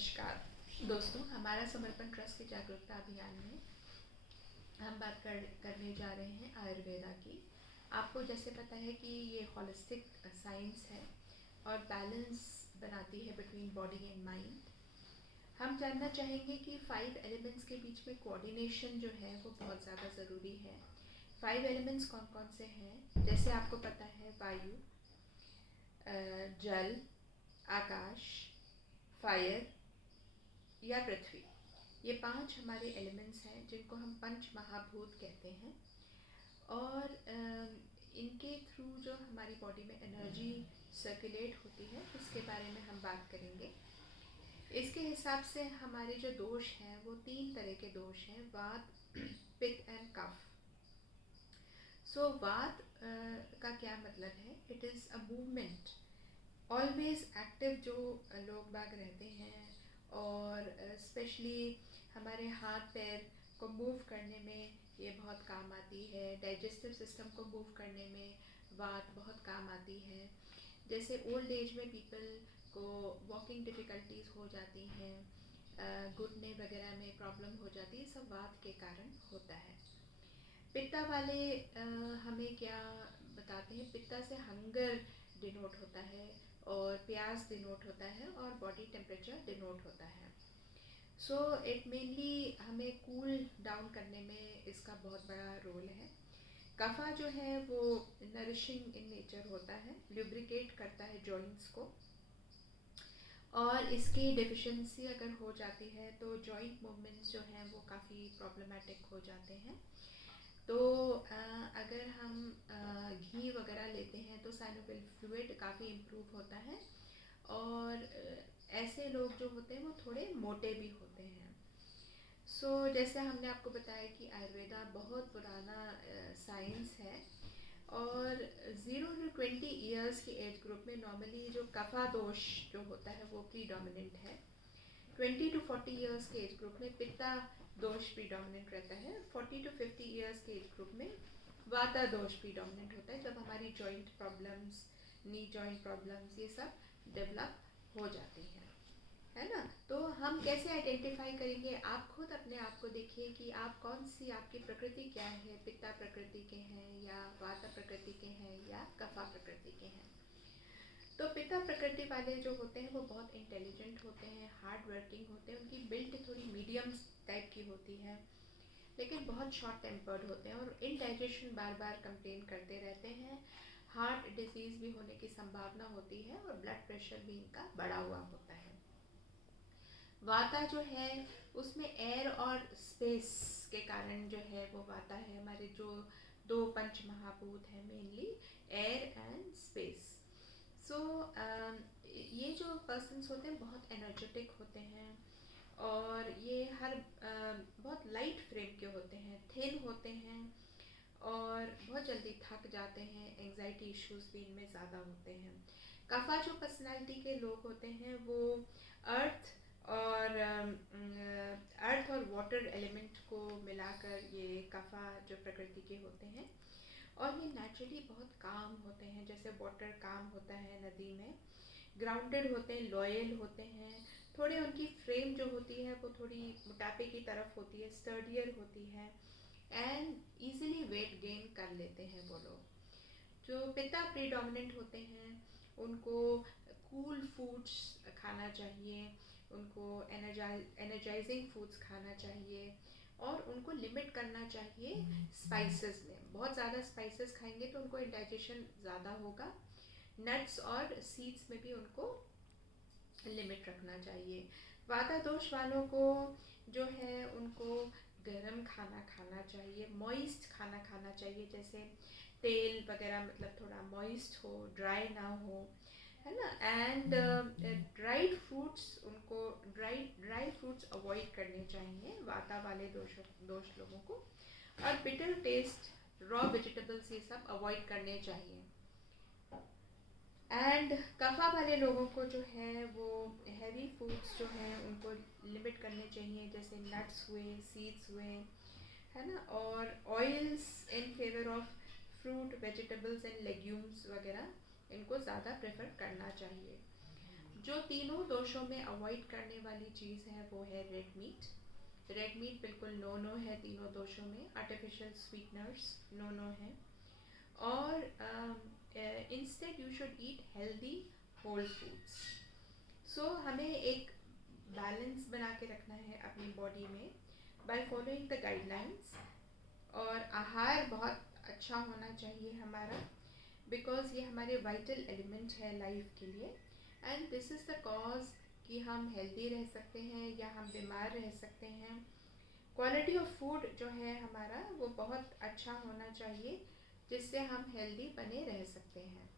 नमस्कार दोस्तों, हमारा समर्पण ट्रस्ट के जागरूकता अभियान में हम बात करने जा रहे हैं आयुर्वेदा की। आपको जैसे पता है कि ये होलिस्टिक साइंस है और बैलेंस बनाती है बिटवीन बॉडी एंड माइंड। हम जानना चाहेंगे कि 5 एलिमेंट्स के बीच में कोऑर्डिनेशन जो है वो बहुत ज़्यादा ज़रूरी है। 5 एलिमेंट्स कौन कौन से हैं? जैसे आपको पता है वायु, जल, आकाश, फायर या पृथ्वी। ये 5 हमारे एलिमेंट्स हैं जिनको हम पंच महाभूत कहते हैं। और इनके थ्रू जो हमारी बॉडी में एनर्जी सर्कुलेट होती है उसके बारे में हम बात करेंगे। इसके हिसाब से हमारे जो दोष हैं वो 3 तरह के दोष हैं: वात, पित्त एंड कफ। सो वात का क्या मतलब है? It is a movement, always active जो लोग बाग रहते हैं, और स्पेशली हमारे हाथ पैर को मूव करने में ये बहुत काम आती है। डाइजेस्टिव सिस्टम को मूव करने में वात बहुत काम आती है। जैसे ओल्ड एज में पीपल को वॉकिंग डिफ़िकल्टीज हो जाती हैं, घुटने वगैरह में प्रॉब्लम हो जाती है, सब वात के कारण होता है। पित्ता वाले हमें क्या बताते हैं? पित्ता से हंगर डिनोट होता है और प्यास डिनोट होता है और बॉडी टेम्परेचर डिनोट होता है। सो इट मेनली हमें कूल डाउन करने में इसका बहुत बड़ा रोल है। कफा जो है वो नरिशिंग इन नेचर होता है, ल्यूब्रिकेट करता है जॉइंट्स को, और इसकी डेफिशिएंसी अगर हो जाती है तो जॉइंट मूवमेंट्स जो हैं वो काफ़ी प्रॉब्लमेटिक हो जाते हैं। तो अगर हम घी वगैरह लेते हैं तो साइनोवियल फ्लूइड काफ़ी इम्प्रूव होता है, और ऐसे लोग जो होते हैं वो थोड़े मोटे भी होते हैं। सो जैसे हमने आपको बताया कि आयुर्वेदा बहुत पुराना साइंस है, और 0 to 20 ईयर्स की एज ग्रुप में नॉर्मली जो कफा दोष जो होता है वो प्रीडोमिनेंट है। 20 to 40 ईयर्स के एज ग्रुप में पित्ता दोष प्रीडोमिनेंट रहता है। 40 to 50 ईयर्स के एज ग्रुप में वाता दोष प्रीडोमिनेंट होता है, जब हमारी joint problems, knee joint problems ये सब डेवलप हो जाती हैं, है ना। तो हम कैसे आइडेंटिफाई करेंगे? आप खुद अपने आप को देखिए कि आप कौन सी, आपकी प्रकृति क्या है। पित्ता प्रकृति के हैं या वाता प्रकृति के हैं या कफा प्रकृति के हैं। तो पित्ता प्रकृति वाले जो होते हैं वो बहुत इंटेलिजेंट होते हैं, हार्ड वर्किंग होते हैं, उनकी बिल्ड थोड़ी मीडियम टाइप की होती है, लेकिन बहुत शॉर्ट टेम्पर्ड होते हैं और इनडाइजेशन बार बार कंप्लेन करते रहते हैं। हार्ट डिजीज़ भी होने की संभावना होती है और ब्लड प्रेशर भी इनका बढ़ा हुआ होता है। वाता जो है उसमें एयर और स्पेस के कारण जो है वो वाता है। हमारे जो 2 पंच महाभूत हैं, मेनली एयर एंड स्पेस। सो ये जो पर्सन्स होते हैं बहुत एनर्जेटिक होते हैं, और ये हर बहुत लाइट फ्रेम के होते हैं, थिन होते हैं, और बहुत जल्दी थक जाते हैं। एंजाइटी इश्यूज भी इनमें ज़्यादा होते हैं। कफा जो पर्सनालिटी के लोग होते हैं वो अर्थ और वाटर एलिमेंट को मिलाकर ये कफा जो प्रकृति के होते हैं, और ये नेचुरली बहुत काम होते हैं। जैसे वाटर काम होता है नदी में, ग्राउंडेड होते हैं, लॉयल होते हैं, थोड़े उनकी फ्रेम जो होती है वो थोड़ी मोटापे की तरफ होती है, स्टर्डियर होती है, एंड इजीली वेट गेन कर लेते हैं वो लोग। जो पिता प्रीडोमिनेंट होते हैं उनको कूल फूड्स खाना चाहिए, उनको एनर्जाइजिंग फूड्स खाना चाहिए, और उनको लिमिट करना चाहिए स्पाइसेस में। बहुत ज़्यादा स्पाइसेस खाएंगे तो उनको इंडाइजेशन ज़्यादा होगा। नट्स और सीड्स में भी उनको लिमिट रखना चाहिए। वाता दोष वालों को जो है उनको गरम खाना खाना चाहिए, मॉइस्ट खाना खाना चाहिए, जैसे तेल वगैरह मतलब थोड़ा मॉइस्ट हो, ड्राई ना हो, है ना। एंड ड्राइड फ्रूट्स, उनको ड्राई फ्रूट्स अवॉइड करने चाहिए वाता वाले दोष लोगों को, और बिटर टेस्ट, रॉ वेजिटेबल्स ये सब अवॉइड करने चाहिए। एंड कफा वाले लोगों को जो है वो हैवी फूड्स जो हैं उनको लिमिट करने चाहिए, जैसे नट्स हुए, सीड्स हुए, है ना, और oils in favour of fruit, vegetables and legumes वगैरह, इनको ज़्यादा प्रेफर करना चाहिए। जो तीनों दोषों में अवॉइड करने वाली चीज़ है वो है रेड मीट। रेड मीट बिल्कुल नो नो है तीनों दोषों में। आर्टिफिशियल स्वीटनर्स नो नो है। और instead you should eat healthy whole foods. So हमें एक बैलेंस बना के रखना है अपनी बॉडी में बाय फॉलोइंग द गाइडलाइंस। और आहार बहुत अच्छा होना चाहिए हमारा, बिकॉज ये हमारे वाइटल एलिमेंट है लाइफ के लिए। And this is the cause कि हम हेल्दी रह सकते हैं या हम बीमार रह सकते हैं। क्वालिटी ऑफ फूड जो है हमारा वो बहुत अच्छा होना चाहिए, जिससे हम हेल्दी बने रह सकते हैं।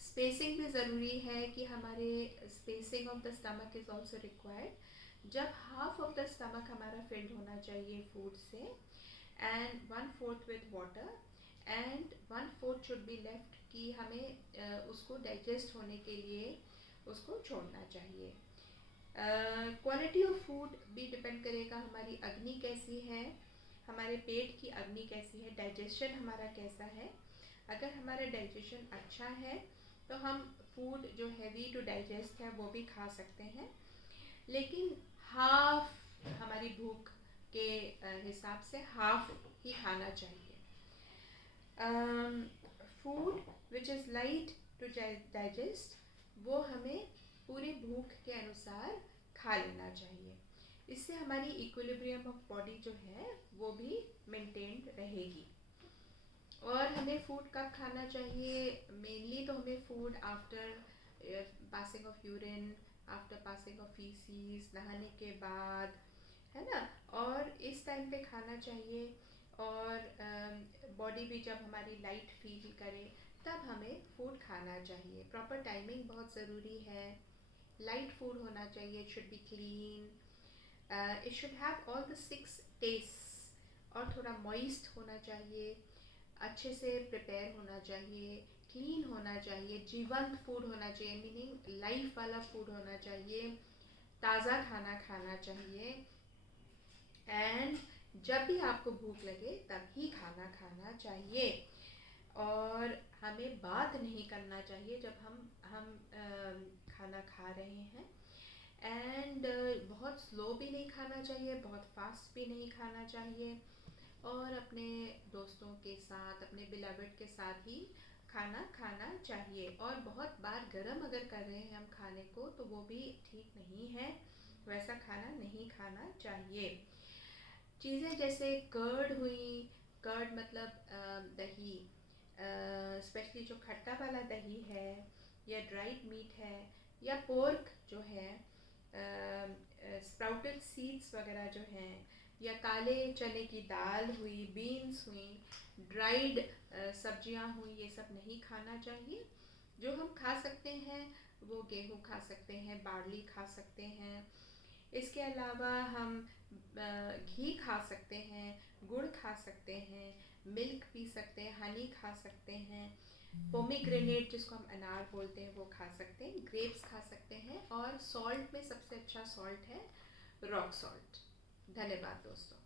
स्पेसिंग भी ज़रूरी है कि हमारे spacing of the stomach is also required. जब हाफ ऑफ द स्टमक हमारा फिल्ड होना चाहिए फूड से, and 1/4 with water, and 1/4 should be left कि हमें उसको डाइजेस्ट होने के लिए उसको छोड़ना चाहिए। क्वालिटी ऑफ फूड भी डिपेंड करेगा हमारी अग्नि कैसी है, हमारे पेट की अग्नि कैसी है, डाइजेशन हमारा कैसा है। अगर हमारा डाइजेशन अच्छा है तो हम फूड जो हैवी टू डाइजेस्ट है वो भी खा सकते हैं, लेकिन हाफ हमारी भूख के हिसाब से हाफ ही खाना चाहिए। Food which is light to digest वो हमें पूरी भूख के अनुसार खा लेना चाहिए। इससे हमारी इक्विलिब्रियम ऑफ बॉडी जो है वो भी मेंटेन रहेगी। और हमें फूड कब खाना चाहिए? मेनली तो हमें food after passing of urine, after passing of faeces, नहाने के बाद, है ना। और इस टाइम पे खाना चाहिए। और बॉडी भी जब हमारी लाइट फील करे तब हमें फूड खाना चाहिए। प्रॉपर टाइमिंग बहुत ज़रूरी है। लाइट फूड होना चाहिए, it should be clean, it should have all the 6 taste, और थोड़ा मॉइस्ट होना चाहिए, अच्छे से प्रिपेयर होना चाहिए, क्लीन होना चाहिए, जीवंत फूड होना चाहिए, मीनिंग लाइफ वाला फूड होना चाहिए, ताज़ा खाना खाना चाहिए। एंड जब भी आपको भूख लगे तब ही खाना खाना चाहिए। और हमें बात नहीं करना चाहिए जब हम खाना खा रहे हैं। एंड बहुत स्लो भी नहीं खाना चाहिए, बहुत फास्ट भी नहीं खाना चाहिए। और अपने दोस्तों के साथ, अपने बिलवेड के साथ ही खाना खाना चाहिए। और बहुत बार गरम अगर कर रहे हैं हम खाने को तो वो भी ठीक नहीं है, वैसा खाना नहीं खाना चाहिए। चीज़ें जैसे कर्ड हुई, कर्ड मतलब दही, स्पेशली जो खट्टा वाला दही है, या ड्राइड मीट है, या पोर्क जो है, स्प्राउटेड सीड्स वगैरह जो हैं, या काले चने की दाल हुई, बीन्स हुई, ड्राइड सब्जियां हुई, ये सब नहीं खाना चाहिए। जो हम खा सकते हैं वो गेहूँ खा सकते हैं, बार्ली खा सकते हैं। इसके अलावा हम घी खा सकते हैं, गुड़ खा सकते हैं, मिल्क पी सकते हैं, हनी खा सकते हैं, पोमीग्रेनेट जिसको हम अनार बोलते हैं वो खा सकते हैं, ग्रेप्स खा सकते हैं। और सॉल्ट में सबसे अच्छा सॉल्ट है रॉक सॉल्ट। धन्यवाद दोस्तों।